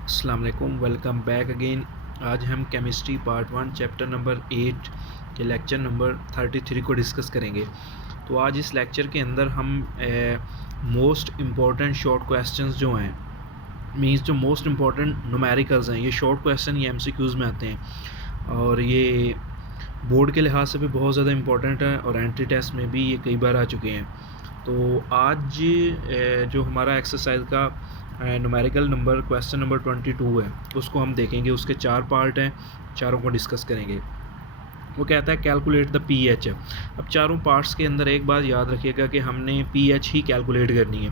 अस्सलाम वालेकुम, welcome back again. आज हम केमिस्ट्री पार्ट 1 चैप्टर नंबर 8 के लेक्चर नंबर 33 को डिस्कस करेंगे। तो आज इस लेक्चर के अंदर हम मोस्ट इम्पॉर्टेंट शॉर्ट क्वेश्चंस जो हैं, मीन्स जो मोस्ट इम्पॉर्टेंट न्यूमेरिकल्स हैं, ये शॉर्ट क्वेश्चन ये एमसीक्यूज़ में आते हैं और ये बोर्ड के लिहाज से भी बहुत ज़्यादा इम्पॉर्टेंट है और एंट्री टेस्ट में भी ये कई बार आ चुके हैं। तो आज जो हमारा एक्सरसाइज का न्यूमेरिकल नंबर क्वेश्चन नंबर 22 है, उसको हम देखेंगे। उसके 4 पार्ट हैं, चारों को डिस्कस करेंगे। वो कहता है कैलकुलेट द पीएच। अब चारों पार्ट्स के अंदर एक बात याद रखिएगा कि हमने पीएच ही कैलकुलेट करनी है।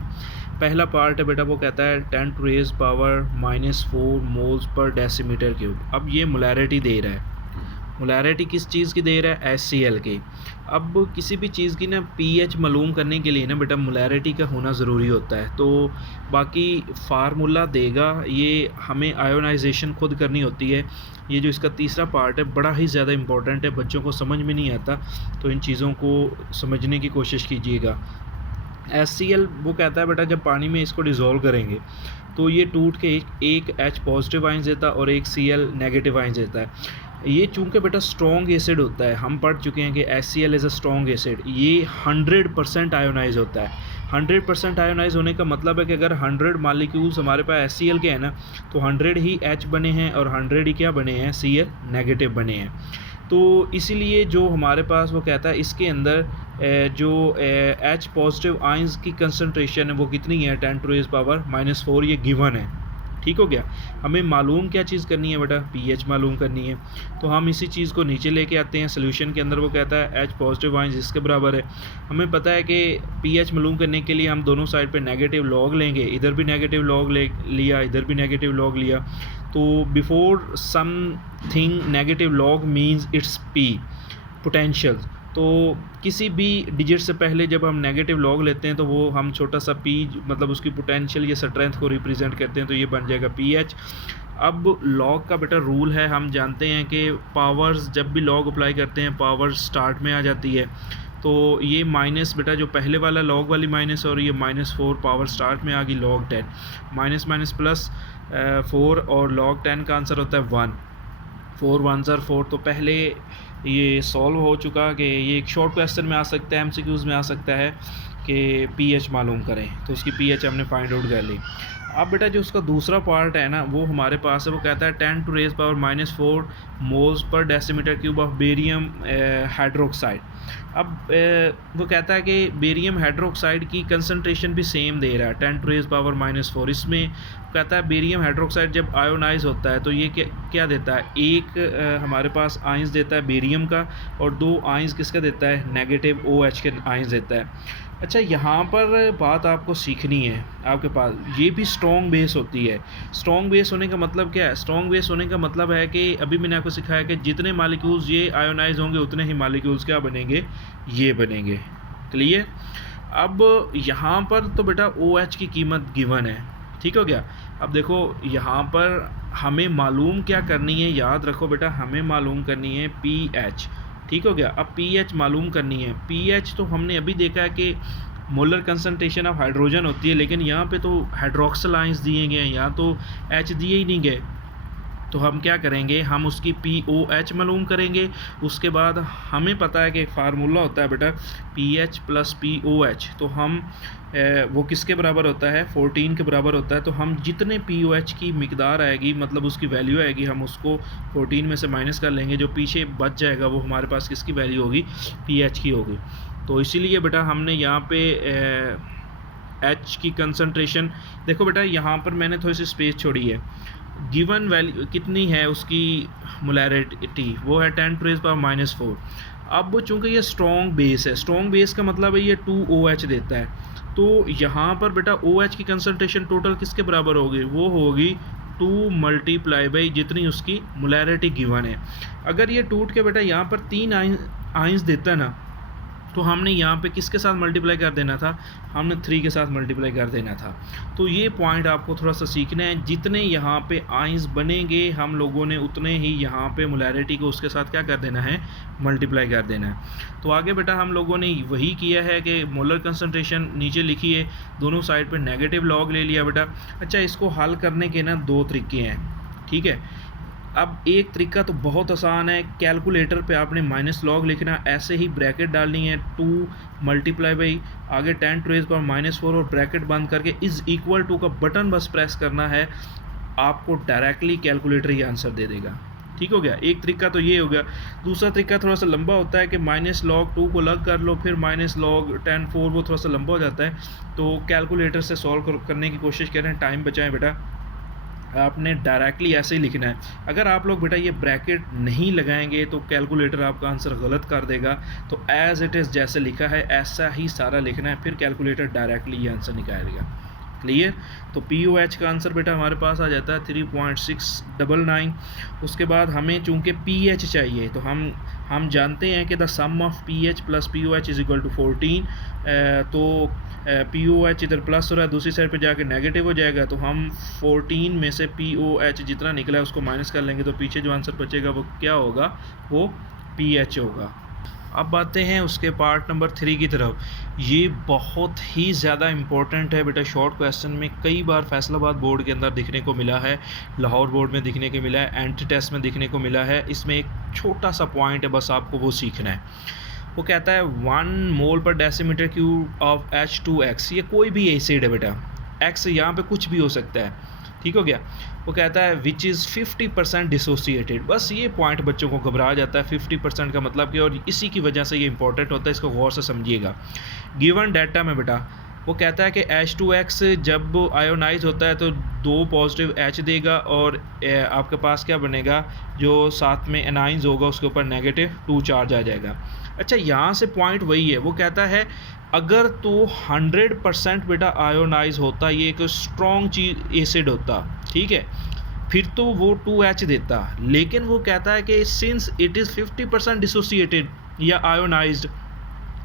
पहला पार्ट है बेटा, वो कहता है 10 to raise power -4 moles per decimeter cube. अब ये मोलैरिटी दे रहा है। मोलैरिटी किस चीज़ की दे रहा है? HCl की। अब किसी भी चीज़ की ना पीएच मालूम करने के लिए ना बेटा मोलैरिटी का होना ज़रूरी होता है। तो बाकी फार्मूला देगा, ये हमें आयोनाइजेशन खुद करनी होती है। ये जो इसका तीसरा पार्ट है बड़ा ही ज़्यादा इम्पोर्टेंट है, बच्चों को समझ में नहीं आता, तो इन चीज़ों को समझने की कोशिश कीजिएगा। HCl वो कहता है बेटा जब पानी में इसको डिज़ोल्व करेंगे तो ये टूट के एक H पॉजिटिव आइंस देता है और एक Cl नेगेटिव आइंस देता है। ये चूँकि बेटा स्ट्रॉन्ग एसिड होता है, हम पढ़ चुके हैं कि HCl is a strong acid. ये 100% आयोनाइज होता है। 100% आयोनाइज होने का मतलब है कि अगर 100 मालिक्यूल्स हमारे पास HCl के हैं ना, तो 100 ही H बने हैं और 100 ही क्या बने हैं? Cl नेगेटिव बने हैं। तो इसीलिए जो हमारे पास वो कहता है इसके अंदर जो H पॉजिटिव आइंस की कंसंट्रेशन है वो कितनी है? 10 टू रेज़ पावर -4, ये गिवन है। ठीक हो गया। हमें मालूम क्या चीज़ करनी है बेटा? पीएच मालूम करनी है। तो हम इसी चीज़ को नीचे लेके आते हैं सोल्यूशन के अंदर। वो कहता है H पॉजिटिव आइंस इसके बराबर है। हमें पता है कि पीएच मालूम करने के लिए हम दोनों साइड पे नेगेटिव लॉग लेंगे। इधर भी नेगेटिव लॉग लिया, इधर भी नेगेटिव लॉग लिया। तो before something negative log means it's P potential. तो किसी भी डिजिट से पहले जब हम नेगेटिव लॉग लेते हैं तो वो हम छोटा सा पी मतलब उसकी पोटेंशियल या स्ट्रेंथ को रिप्रेजेंट करते हैं, तो ये बन जाएगा पीएच। अब लॉग का बेटा रूल है, हम जानते हैं कि पावर्स जब भी लॉग अप्लाई करते हैं पावर स्टार्ट में आ जाती है। तो ये माइनस बेटा जो पहले वाला लॉग वाली माइनस और ये -4 पावर स्टार्ट में आ गई लॉग 10, माइनस माइनस प्लस 4 और लॉग 10 का आंसर होता है 1। 4 1 4। तो पहले ये सॉल्व हो चुका कि ये एक शॉर्ट क्वेश्चन में आ सकता है, एमसीक्यूज़ में आ सकता है कि पीएच मालूम करें, तो उसकी पीएच हमने फाइंड आउट कर ली। अब बेटा जो उसका दूसरा पार्ट है ना वो हमारे पास है, वो कहता है 10 to raise power -4 moles per decimeter cube of barium hydroxide. अब वो कहता है कि बेरियम हाइड्रोक्साइड की कंसंट्रेशन भी सेम दे रहा है, 10 टू रेज़ पावर -4। इसमें कहता है बेरियम हाइड्रोक्साइड जब आयोनाइज होता है तो ये क्या देता है? एक हमारे पास आइंस देता है बेरियम का और 2 आइंस किसका देता है? नेगेटिव OH के आइंस देता है। अच्छा, यहाँ पर बात आपको सीखनी है, आपके पास ये भी स्ट्रॉन्ग बेस होती है। स्ट्रॉन्ग बेस होने का मतलब क्या है? स्ट्रॉन्ग बेस होने का मतलब है कि अभी मैंने आपको सिखाया कि जितने मालिक्यूल्स ये आयोनाइज होंगे उतने ही मालिक्यूल्स क्या बनेंगे? ये बनेंगे। क्लियर? अब यहाँ पर तो बेटा OH की कीमत गिवन है। ठीक हो गया। अब देखो यहाँ पर हमें मालूम क्या करनी है, याद रखो बेटा, हमें मालूम करनी है पीएच। ठीक हो गया। अब पीएच मालूम करनी है। पीएच तो हमने अभी देखा है कि मोलर कंसंट्रेशन ऑफ हाइड्रोजन होती है, लेकिन यहाँ पे तो हाइड्रोक्सिल आयंस दिए गए हैं, यहाँ तो H दिए ही नहीं गए। तो हम क्या करेंगे? हम उसकी POH मालूम करेंगे। उसके बाद हमें पता है कि फार्मूला होता है बेटा PH प्लस POH। तो हम वो किसके बराबर होता है? 14 के बराबर होता है। तो हम जितने POH की मिकदार आएगी, मतलब उसकी वैल्यू आएगी, हम उसको 14 में से माइनस कर लेंगे। जो पीछे बच जाएगा वो हमारे पास किसकी वैल्यू होगी? PH की होगी। तो इसीलिए बेटा हमने यहाँ पे H की कंसंट्रेशन देखो बेटा, यहाँ पर मैंने थोड़ी सी स्पेस छोड़ी है। गिवन वैल्यू कितनी है उसकी मोलैरिटी? वो है 10 टू रेज़ पावर -4। अब चूँकि ये स्ट्रॉन्ग बेस है, स्ट्रॉन्ग बेस का मतलब है ये 2 OH देता है। तो यहाँ पर बेटा OH की कंसंट्रेशन टोटल किसके बराबर होगी? वो होगी 2 मल्टीप्लाई बाई जितनी उसकी मोलैरिटी गिवन है। अगर ये टूट के बेटा यहाँ पर 3 आइंस देता है ना, तो हमने यहाँ पे किसके साथ मल्टीप्लाई कर देना था, हमने 3 के साथ मल्टीप्लाई कर देना था। तो ये पॉइंट आपको थोड़ा सा सीखना है, जितने यहाँ पे आइंस बनेंगे हम लोगों ने उतने ही यहाँ पे मोलैरिटी को उसके साथ क्या कर देना है, मल्टीप्लाई कर देना है। तो आगे बेटा हम लोगों ने वही किया है कि मोलर कंसनट्रेशन नीचे लिखी है, दोनों साइड पे नेगेटिव लॉग ले लिया बेटा। अच्छा, इसको हल करने के ना 2 तरीके हैं, ठीक है। अब एक तरीका तो बहुत आसान है, कैलकुलेटर पे आपने माइनस लॉग लिखना, ऐसे ही ब्रैकेट डालनी है 2 मल्टीप्लाई बाई आगे 10 टू द पावर -4 और ब्रैकेट बंद करके इज़ इक्वल टू का बटन बस प्रेस करना है, आपको डायरेक्टली कैलकुलेटर ये आंसर दे देगा। ठीक हो गया, एक तरीका तो ये हो गया। दूसरा तरीका थोड़ा सा लंबा होता है कि -log2 को अलग कर लो, फिर -log10 वो थोड़ा सा लंबा हो जाता है, तो कैलकुलेटर से सॉल्व करने की कोशिश करें, टाइम बचाएं बेटा। आपने डायरेक्टली ऐसे ही लिखना है। अगर आप लोग बेटा ये ब्रैकेट नहीं लगाएंगे तो कैलकुलेटर आपका आंसर गलत कर देगा। तो एज़ इट इज़ जैसे लिखा है ऐसा ही सारा लिखना है, फिर कैलकुलेटर डायरेक्टली ये आंसर निकालेगा। क्लियर? तो POH का आंसर बेटा हमारे पास आ जाता है 3.699। उसके बाद हमें चूँकि PH चाहिए, तो हम जानते हैं कि the sum of PH plus POH is equal to 14। तो POH इधर प्लस हो रहा है, दूसरी साइड पे जाके नेगेटिव हो जाएगा, तो हम 14 में से POH जितना निकला है उसको माइनस कर लेंगे, तो पीछे जो आंसर बचेगा वो क्या होगा, वो PH होगा। अब आते हैं उसके पार्ट नंबर 3 की तरफ। ये बहुत ही ज़्यादा इम्पोर्टेंट है बेटा, शॉर्ट क्वेश्चन में कई बार फैसलाबाद बोर्ड के अंदर दिखने को मिला है, लाहौर बोर्ड में दिखने को मिला है, एंट्री टेस्ट में दिखने को मिला है। इसमें एक छोटा सा पॉइंट है, बस आपको वो सीखना है। वो कहता है 1 मोल पर डेसीमीटर क्यूब ऑफ H2X। ये कोई भी एसिड है बेटा, X यहाँ पे कुछ भी हो सकता है, ठीक हो गया। वो कहता है विच इज़ 50% डिसोसिएटेड। बस ये पॉइंट बच्चों को घबरा जाता है, 50% का मतलब क्या, और इसी की वजह से ये इंपॉर्टेंट होता है, इसको गौर से समझिएगा। गिवन डाटा में बेटा वो कहता है कि H2X जब आयोनाइज होता है तो 2 पॉजिटिव H देगा, और आपके पास क्या बनेगा, जो साथ में एनाइंस होगा उसके ऊपर -2 चार्ज आ जाएगा। अच्छा, यहाँ से पॉइंट वही है, वो कहता है अगर तो 100% बेटा आयोनाइज होता, ये एक स्ट्रॉन्ग चीज एसिड होता, ठीक है, फिर तो वो 2H देता। लेकिन वो कहता है कि सिंस इट इज़ 50% डिसोसिएटेड या आयोनाइज्ड,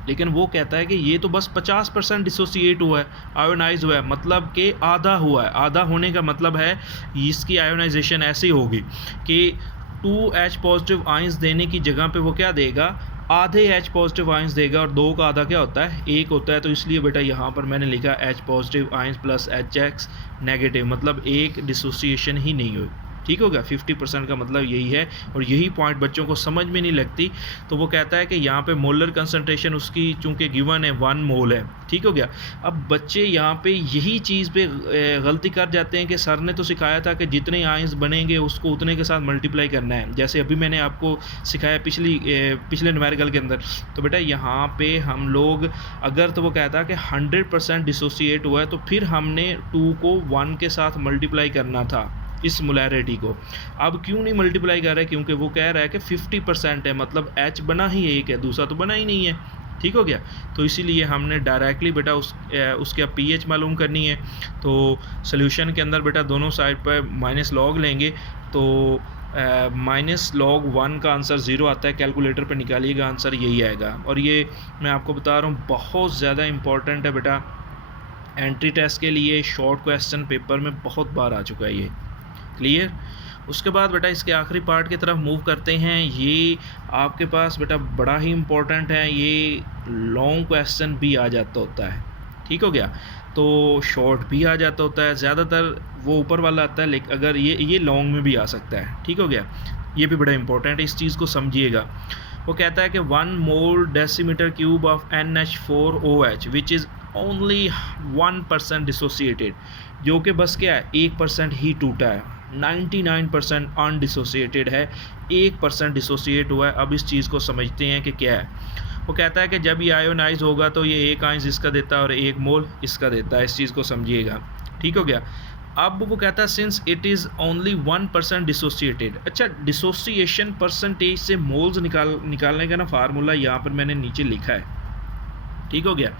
लेकिन वो कहता है कि ये तो बस 50% डिसोसिएट हुआ है, आयोनाइज हुआ है, मतलब कि आधा हुआ है। आधा होने का मतलब है इसकी आयोनाइजेशन ऐसी होगी कि 2H पॉजिटिव आयंस देने की जगह पे वो क्या देगा, आधे H पॉजिटिव आयंस देगा, और 2 का आधा क्या होता है, 1 होता है। तो इसलिए बेटा यहाँ पर मैंने लिखा H positive ions plus HX negative, मतलब एक डिसोसिएशन ही नहीं हुई। ठीक हो गया, 50% का मतलब यही है, और यही पॉइंट बच्चों को समझ में नहीं लगती। तो वो कहता है कि यहाँ पे मोलर कंसंट्रेशन उसकी चूँकि गिवन है 1 मोल है, ठीक हो गया। अब बच्चे यहाँ पे यही चीज़ पे गलती कर जाते हैं कि सर ने तो सिखाया था कि जितने आयंस बनेंगे उसको उतने के साथ मल्टीप्लाई करना है, जैसे अभी मैंने आपको सिखाया पिछले न्यूमेरिकल के अंदर। तो बेटा यहाँ पे हम लोग अगर, तो वो कहता है कि 100% डिसोसिएट हुआ है, तो फिर हमने 2 को 1 के साथ मल्टीप्लाई करना था, इस मोलैरिटी को। अब क्यों नहीं मल्टीप्लाई कर रहा है, क्योंकि वो कह रहा है कि 50% है, मतलब H बना ही एक है, दूसरा तो बना ही नहीं है। ठीक हो गया, तो इसीलिए हमने डायरेक्टली बेटा उसके PH मालूम करनी है। तो सोल्यूशन के अंदर बेटा दोनों साइड पर माइनस लॉग लेंगे, तो -log1 का आंसर 0 आता है, कैलकुलेटर पे निकालिएगा, आंसर यही आएगा। और ये मैं आपको बता रहा हूँ बहुत ज़्यादा इम्पॉर्टेंट है बेटा, एंट्री टेस्ट के लिए शॉर्ट क्वेश्चन पेपर में बहुत बार आ चुका है ये। क्लियर? उसके बाद बेटा इसके आखिरी पार्ट की तरफ मूव करते हैं। ये आपके पास बेटा बड़ा ही इम्पोर्टेंट है, ये लॉन्ग क्वेश्चन भी आ जाता होता है। ठीक हो गया, तो शॉर्ट भी आ जाता होता है, ज़्यादातर वो ऊपर वाला आता है, लेकिन अगर ये लॉन्ग में भी आ सकता है। ठीक हो गया, ये भी बड़ा इंपॉर्टेंट है, इस चीज़ को समझिएगा। वो कहता है कि 1 mole decimetre cube of NH4OH which is only 1% dissociated, जो कि बस क्या है 1% ही टूटा है, 99% अनडिसोसिएटेड है, 1% डिसोसिएट हुआ है। अब इस चीज़ को समझते हैं कि क्या है। वो कहता है कि जब ये आयोनाइज होगा तो ये 1 आयंस इसका देता है और 1 मोल इसका देता है, इस चीज़ को समझिएगा। ठीक हो गया। अब वो कहता है since it is only 1% dissociated. अच्छा, डिसोसिएशन परसेंटेज से मोल्स निकालने का ना फार्मूला यहाँ पर मैंने नीचे लिखा है। ठीक हो गया,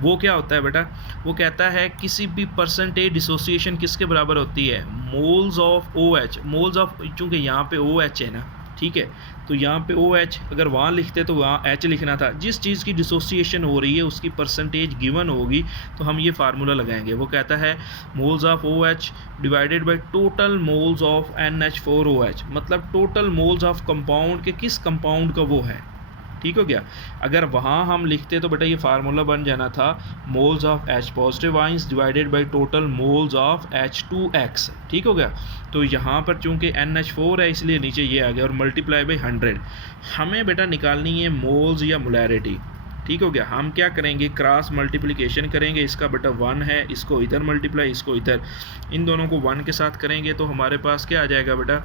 वो क्या होता है बेटा, वो कहता है किसी भी परसेंटेज डिसोसिएशन किसके बराबर होती है, moles of OH। Moles of, चूँकि यहाँ पे OH है ना, ठीक है। तो यहाँ पे OH अगर वहाँ लिखते तो वहाँ H लिखना था। जिस चीज़ की डिसोसिएशन हो रही है उसकी परसेंटेज गिवन होगी तो हम ये फार्मूला लगाएंगे। वो कहता है moles of OH divided by total moles of NH4OH, मतलब टोटल मोल्स ऑफ कंपाउंड के किस कंपाउंड का वो है। ठीक हो गया। अगर वहाँ हम लिखते तो बेटा ये फार्मूला बन जाना था moles of H positive ions divided by total moles of H2X। ठीक हो गया। तो यहाँ पर चूंकि NH4 है इसलिए नीचे ये आ गया और मल्टीप्लाई बाई 100। हमें बेटा निकालनी है मोल्स या मोलैरिटी। ठीक हो गया। हम क्या करेंगे, क्रॉस मल्टीप्लिकेशन करेंगे। इसका बेटा 1 है, इसको इधर मल्टीप्लाई, इसको इधर, इन दोनों को 1 के साथ करेंगे तो हमारे पास क्या आ जाएगा बेटा,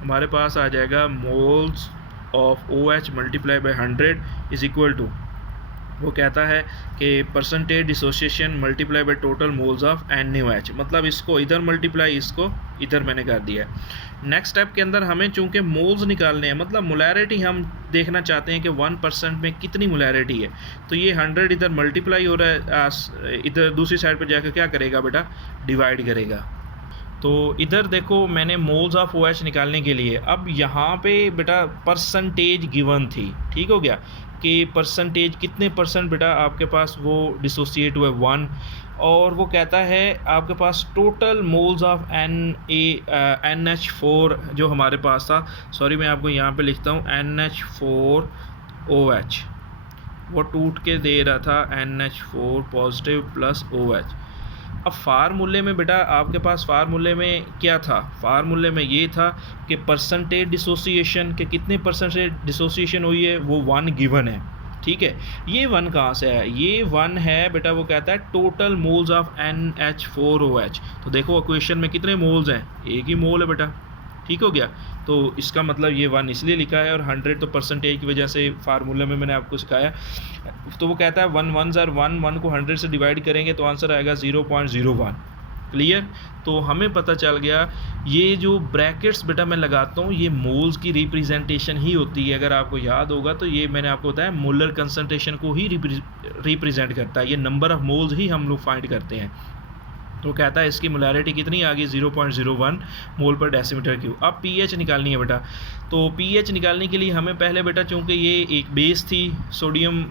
हमारे पास आ जाएगा moles of OH multiply by 100 is equal to, वो कहता है कि percentage dissociation multiply by total moles of NaOH, मतलब इसको इधर मल्टीप्लाई, इसको इधर मैंने कर दिया है। नेक्स्ट स्टेप के अंदर हमें चूंकि मोल्स निकालने हैं, मतलब मोलैरिटी हम देखना चाहते हैं कि 1% में कितनी मोलैरिटी है, तो ये 100 इधर मल्टीप्लाई हो रहा है, इधर दूसरी साइड पर जाकर क्या करेगा बेटा, डिवाइड करेगा। तो इधर देखो मैंने मोल्स ऑफ OH निकालने के लिए, अब यहाँ पे बेटा परसेंटेज गिवन थी। ठीक हो गया कि परसेंटेज कितने परसेंट बेटा आपके पास वो डिसोसिएट हुए 1, और वो कहता है आपके पास टोटल मोल्स ऑफ NH4 जो हमारे पास था, सॉरी मैं आपको यहाँ पे लिखता हूँ NH4OH, वो टूट के दे रहा था NH4 पॉजिटिव प्लस OH। अब फार्मूले में बेटा आपके पास फार्मूले में क्या था, फार्मूले में ये था कि परसेंटेज डिसोसिएशन के कितने परसेंटेज डिसोसिएशन हुई है, वो 1 गिवन है। ठीक है। ये 1 कहाँ से है, ये 1 है बेटा, वो कहता है टोटल मोल्स ऑफ NH4OH। तो देखो इक्वेशन में कितने मोल्स हैं, एक ही मोल है बेटा। ठीक हो गया। तो इसका मतलब ये 1 इसलिए लिखा है, और 100 तो परसेंटेज की वजह से फार्मूला में मैंने आपको सिखाया। तो वो कहता है 1 1s are 1, 1 को 100 से डिवाइड करेंगे तो आंसर आएगा 0.01। क्लियर। तो हमें पता चल गया ये जो ब्रैकेट्स बेटा मैं लगाता हूँ ये मोल्स की रिप्रेजेंटेशन ही होती है। अगर आपको याद होगा तो ये मैंने आपको बताया मोलर कंसंट्रेशन को ही रिप्रेजेंट करता है, ये नंबर ऑफ मोल्स ही हम लोग फाइंड करते हैं। तो कहता है इसकी मोलैरिटी कितनी आ गई, 0.01 मोल पर डेसीमीटर क्यूब। अब पीएच निकालनी है बेटा। तो पीएच निकालने के लिए हमें पहले बेटा चूंकि ये एक बेस थी सोडियम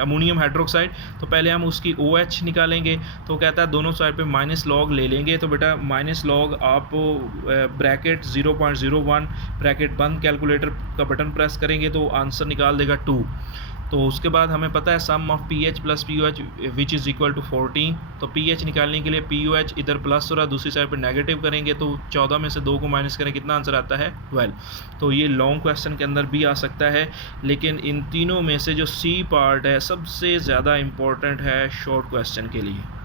अमोनियम हाइड्रोक्साइड, तो पहले हम उसकी OH निकालेंगे। तो कहता है दोनों साइड पे माइनस लॉग ले लेंगे। तो बेटा माइनस लॉग आप ब्रैकेट 0.01 ब्रैकेट बंद, कैलकुलेटर का बटन प्रेस करेंगे तो आंसर निकाल देगा 2। तो उसके बाद हमें पता है sum of pH plus pOH which is equal to 14। तो पीएच निकालने के लिए पीओएच इधर प्लस हो रहा, दूसरी साइड पर नेगेटिव करेंगे तो 14 में से 2 को माइनस करें, कितना आंसर आता है 12। तो ये लॉन्ग क्वेश्चन के अंदर भी आ सकता है, लेकिन इन तीनों में से जो सी पार्ट है सबसे ज़्यादा इम्पोर्टेंट है शॉर्ट क्वेश्चन के लिए।